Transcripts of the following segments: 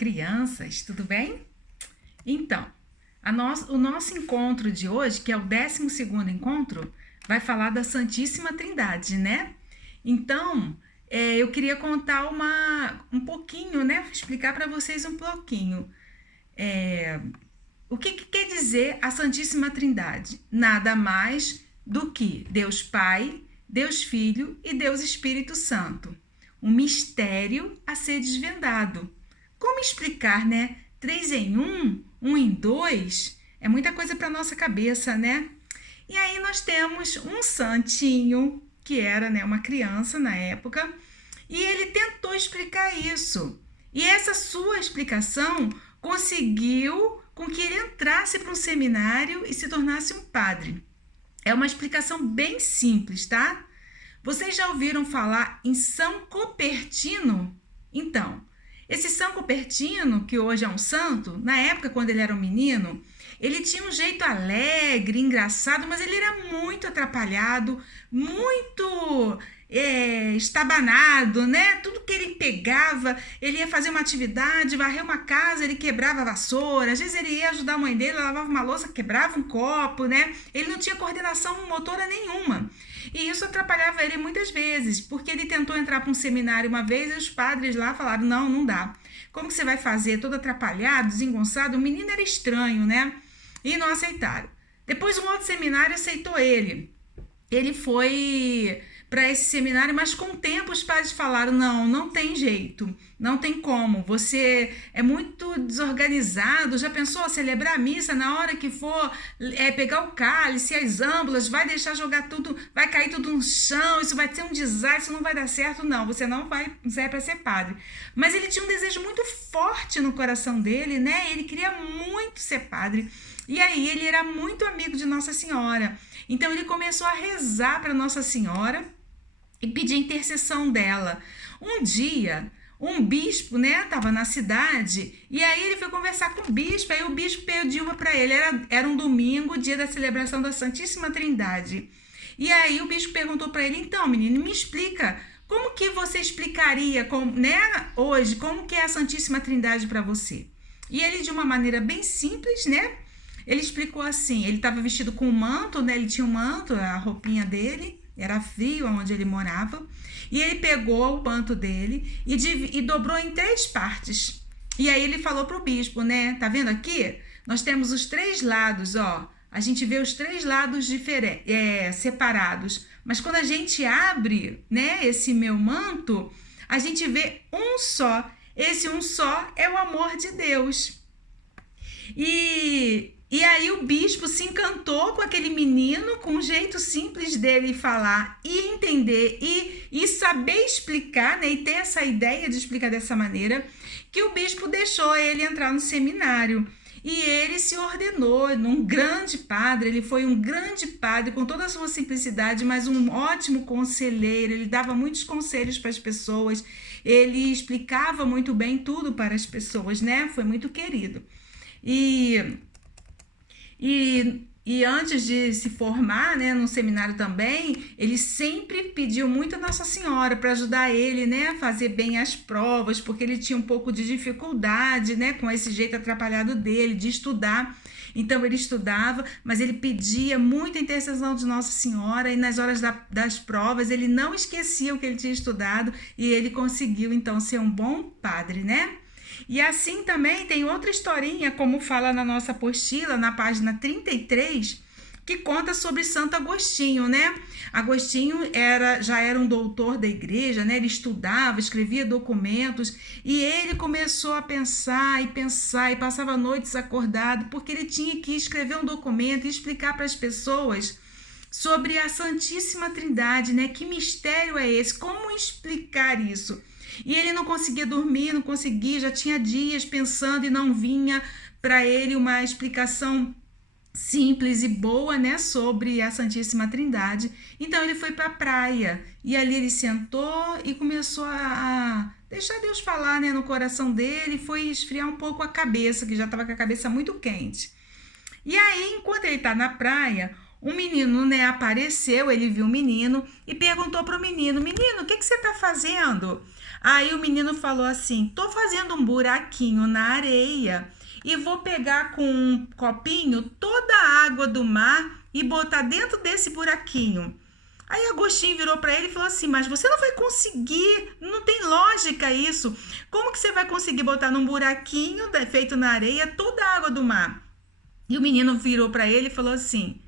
Crianças, tudo bem? Então, o nosso encontro de hoje, que é o 12º encontro, vai falar da Santíssima Trindade, né? Então, eu queria contar um pouquinho, né? Explicar para vocês um pouquinho. O que quer dizer a Santíssima Trindade? Nada mais do que Deus Pai, Deus Filho e Deus Espírito Santo. Um mistério a ser desvendado. Como explicar, né? 3 em 1, 1 em 2, é muita coisa para nossa cabeça, né? E aí nós temos um santinho, que era, né, uma criança na época, e ele tentou explicar isso. E essa sua explicação conseguiu com que ele entrasse para um seminário e se tornasse um padre. É uma explicação bem simples, tá? Vocês já ouviram falar em São Cupertino? Então, esse São Cupertino, que hoje é um santo, na época quando ele era um menino, ele tinha um jeito alegre, engraçado, mas ele era muito atrapalhado, muito estabanado, né? Tudo que ele pegava, ele ia fazer uma atividade, varrer uma casa, ele quebrava a vassoura, às vezes ele ia ajudar a mãe dele, lavava uma louça, quebrava um copo, né? Ele não tinha coordenação motora nenhuma. E isso atrapalhava ele muitas vezes, porque ele tentou entrar para um seminário uma vez e os padres lá falaram, não dá. Como que você vai fazer? Todo atrapalhado, desengonçado? O menino era estranho, né? E não aceitaram. Depois um outro seminário aceitou ele. Ele foi para esse seminário, mas com o tempo os padres falaram, não tem jeito, não tem como, você é muito desorganizado, já pensou celebrar a missa na hora que for pegar o cálice, as âmbulas, vai deixar jogar tudo, vai cair tudo no chão, isso vai ser um desastre, isso não vai dar certo, não, você não vai serve para ser padre. Mas ele tinha um desejo muito forte no coração dele, né? Ele queria muito ser padre. E aí ele era muito amigo de Nossa Senhora. Então ele começou a rezar para Nossa Senhora e pedir a intercessão dela. Um dia, um bispo, né, estava na cidade, e aí ele foi conversar com o bispo, aí o bispo pediu para ele, era um domingo, dia da celebração da Santíssima Trindade. E aí o bispo perguntou para ele, então, menino, me explica, como que você explicaria, hoje, como que é a Santíssima Trindade para você? E ele, de uma maneira bem simples, né, ele explicou assim, ele estava vestido com um manto, né, ele tinha um manto, a roupinha dele, era frio onde ele morava, e ele pegou o manto dele e dobrou em 3 partes. E aí ele falou para o bispo, né? Tá vendo aqui? Nós temos os 3 lados, ó. A gente vê os 3 lados separados. Mas quando a gente abre, né, esse meu manto, a gente vê um só. Esse um só é o amor de Deus. E aí o bispo se encantou com aquele menino, com o jeito simples dele falar e entender e saber explicar, né, e ter essa ideia de explicar dessa maneira, que o bispo deixou ele entrar no seminário. E ele se ordenou num grande padre, ele foi um grande padre com toda a sua simplicidade, mas um ótimo conselheiro, ele dava muitos conselhos para as pessoas, ele explicava muito bem tudo para as pessoas, né? Foi muito querido. E antes de se formar, né, no seminário também, ele sempre pediu muito a Nossa Senhora para ajudar ele, né, a fazer bem as provas, porque ele tinha um pouco de dificuldade, né, com esse jeito atrapalhado dele de estudar. Então ele estudava, mas ele pedia muita intercessão de Nossa Senhora, e nas horas das provas ele não esquecia o que ele tinha estudado, e ele conseguiu então ser um bom padre, né? E assim também tem outra historinha, como fala na nossa apostila, na página 33, que conta sobre Santo Agostinho, né? Agostinho já era um doutor da igreja, né? Ele estudava, escrevia documentos, e ele começou a pensar, e passava noites acordado, porque ele tinha que escrever um documento e explicar para as pessoas sobre a Santíssima Trindade, né? Que mistério é esse? Como explicar isso? E ele não conseguia dormir, já tinha dias pensando e não vinha para ele uma explicação simples e boa, né, sobre a Santíssima Trindade. Então ele foi para a praia e ali ele sentou e começou a deixar Deus falar, né, no coração dele, foi esfriar um pouco a cabeça, que já estava com a cabeça muito quente. E aí, enquanto ele está na praia, um menino, né, apareceu, ele viu o menino e perguntou para o menino, o que você está fazendo? Aí o menino falou assim: tô fazendo um buraquinho na areia e vou pegar com um copinho toda a água do mar e botar dentro desse buraquinho. Aí Agostinho virou para ele e falou assim: mas você não vai conseguir, não tem lógica isso. Como que você vai conseguir botar num buraquinho feito na areia toda a água do mar? E o menino virou para ele e falou assim: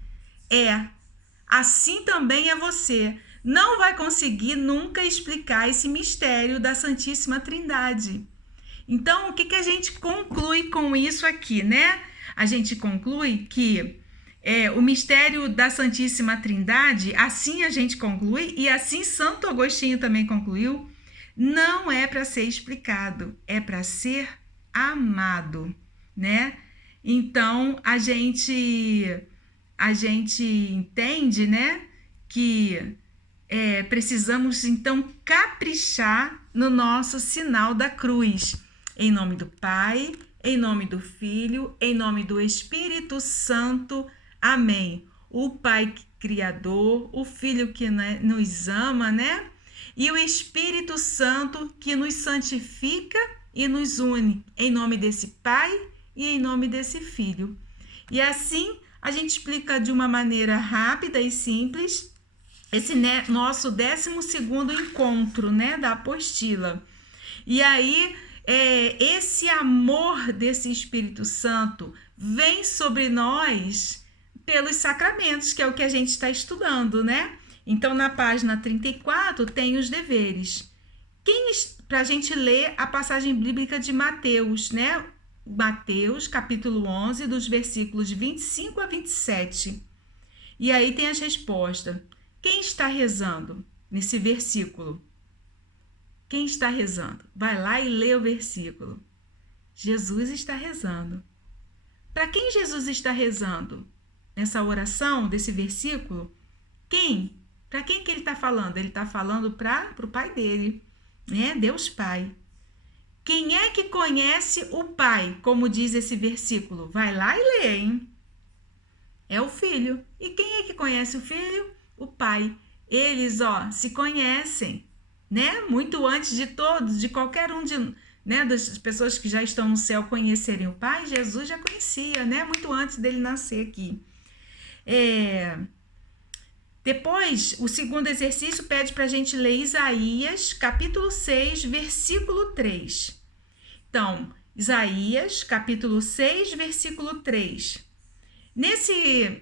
assim também é você. Não vai conseguir nunca explicar esse mistério da Santíssima Trindade. Então, o que a gente conclui com isso aqui, né? A gente conclui que o mistério da Santíssima Trindade, assim a gente conclui, e assim Santo Agostinho também concluiu, não é para ser explicado, é para ser amado, né? Então, a gente entende, né, que precisamos, então, caprichar no nosso sinal da cruz. Em nome do Pai, em nome do Filho, em nome do Espírito Santo. Amém. O Pai Criador, o Filho que nos ama, né? E o Espírito Santo que nos santifica e nos une. Em nome desse Pai e em nome desse Filho. E assim a gente explica de uma maneira rápida e simples esse nosso 12º encontro, né, da apostila. E aí esse amor desse Espírito Santo vem sobre nós pelos sacramentos, que é o que a gente está estudando, né? Então, na página 34 tem os deveres. Para a gente ler a passagem bíblica de Mateus, né? Mateus, capítulo 11, dos versículos 25 a 27. E aí tem as respostas. Quem está rezando nesse versículo? Quem está rezando? Vai lá e lê o versículo. Jesus está rezando. Para quem Jesus está rezando? Nessa oração, desse versículo? Quem? Para quem que ele está falando? Ele está falando para o Pai dele, né? Deus Pai. Quem é que conhece o Pai, como diz esse versículo? Vai lá e lê, hein? É o Filho. E quem é que conhece o Filho? O Pai. Eles, se conhecem, né? Muito antes de todos, de qualquer um das pessoas que já estão no céu conhecerem o Pai, Jesus já conhecia, né? Muito antes dele nascer aqui. Depois, o segundo exercício pede para a gente ler Isaías, capítulo 6, versículo 3. Então, Isaías, capítulo 6, versículo 3. Nesse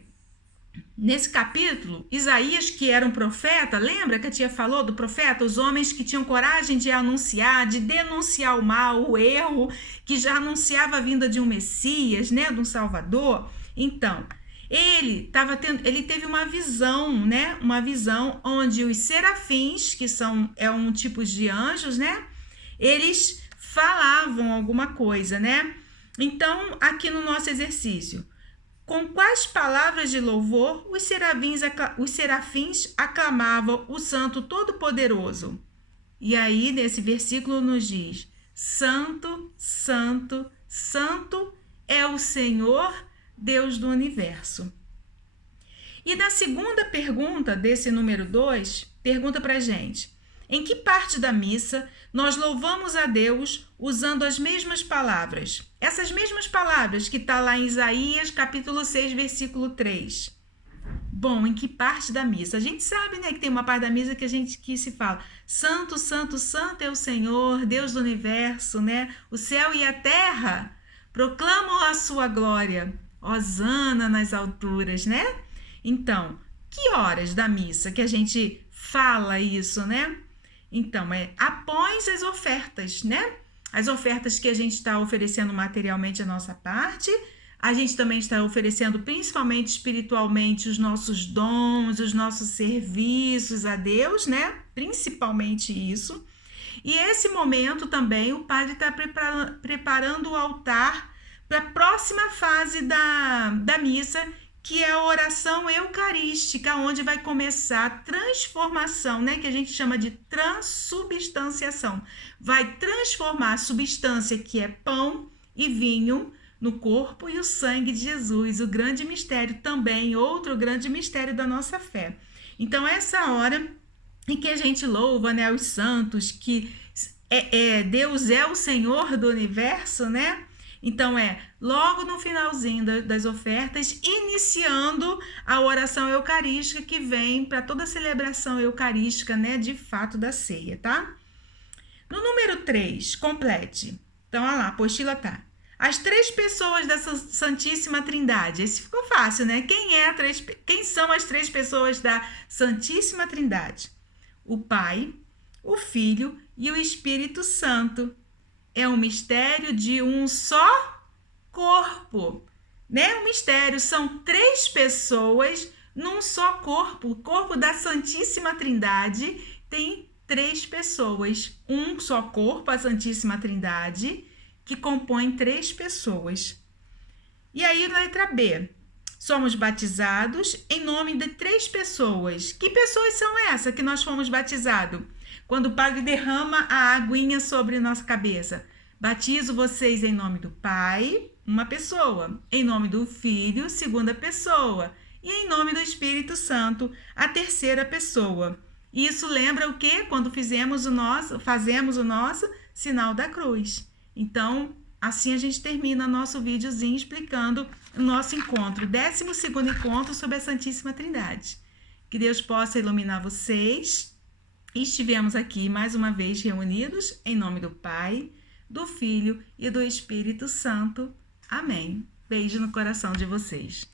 capítulo, Isaías, que era um profeta, lembra que a tia falou do profeta? Os homens que tinham coragem de anunciar, de denunciar o mal, o erro, que já anunciava a vinda de um Messias, né, de um Salvador. Então, ele teve uma visão, né? Uma visão onde os serafins, que é um tipo de anjos, né? Eles falavam alguma coisa, né? Então, aqui no nosso exercício, com quais palavras de louvor os serafins aclamavam o Santo Todo-Poderoso? E aí, nesse versículo nos diz: Santo, Santo, Santo é o Senhor Deus do universo. E na segunda pergunta desse número 2, pergunta pra gente: em que parte da missa nós louvamos a Deus usando as mesmas palavras? Essas mesmas palavras que está lá em Isaías, capítulo 6, versículo 3. Bom, em que parte da missa? A gente sabe, né, que tem uma parte da missa que se fala: Santo, Santo, Santo é o Senhor, Deus do universo, né? O céu e a terra proclamam a sua glória. Hosana nas alturas, né? Então, que horas da missa que a gente fala isso, né? Então, após as ofertas, né? As ofertas que a gente está oferecendo materialmente a nossa parte, a gente também está oferecendo principalmente espiritualmente os nossos dons, os nossos serviços a Deus, né? Principalmente isso. E esse momento também o padre está preparando o altar para a próxima fase da missa, que é a oração eucarística, onde vai começar a transformação, né, que a gente chama de transubstanciação. Vai transformar a substância, que é pão e vinho, no corpo e o sangue de Jesus, o grande mistério também, outro grande mistério da nossa fé. Então, essa hora em que a gente louva, né, os santos, que Deus é o Senhor do universo, né? Então logo no finalzinho das ofertas, iniciando a oração eucarística que vem para toda a celebração eucarística, né, de fato da ceia, tá? No número 3, complete. Então, olha lá, a apostila tá. As 3 pessoas da Santíssima Trindade. Esse ficou fácil, né? Quem são as 3 pessoas da Santíssima Trindade? O Pai, o Filho e o Espírito Santo. É um mistério de um só corpo, né? Um mistério, são 3 pessoas num só corpo. O corpo da Santíssima Trindade tem 3 pessoas. Um só corpo, a Santíssima Trindade, que compõe 3 pessoas. E aí, letra B. Somos batizados em nome de 3 pessoas. Que pessoas são essas que nós fomos batizados? Quando o Padre derrama a aguinha sobre nossa cabeça. Batizo vocês em nome do Pai, uma pessoa. Em nome do Filho, segunda pessoa. E em nome do Espírito Santo, a terceira pessoa. Isso lembra o quê? Quando fazemos o nosso sinal da cruz. Então, assim a gente termina nosso videozinho explicando o nosso encontro, 12º encontro sobre a Santíssima Trindade. Que Deus possa iluminar vocês. Estivemos aqui mais uma vez reunidos em nome do Pai, do Filho e do Espírito Santo. Amém. Beijo no coração de vocês.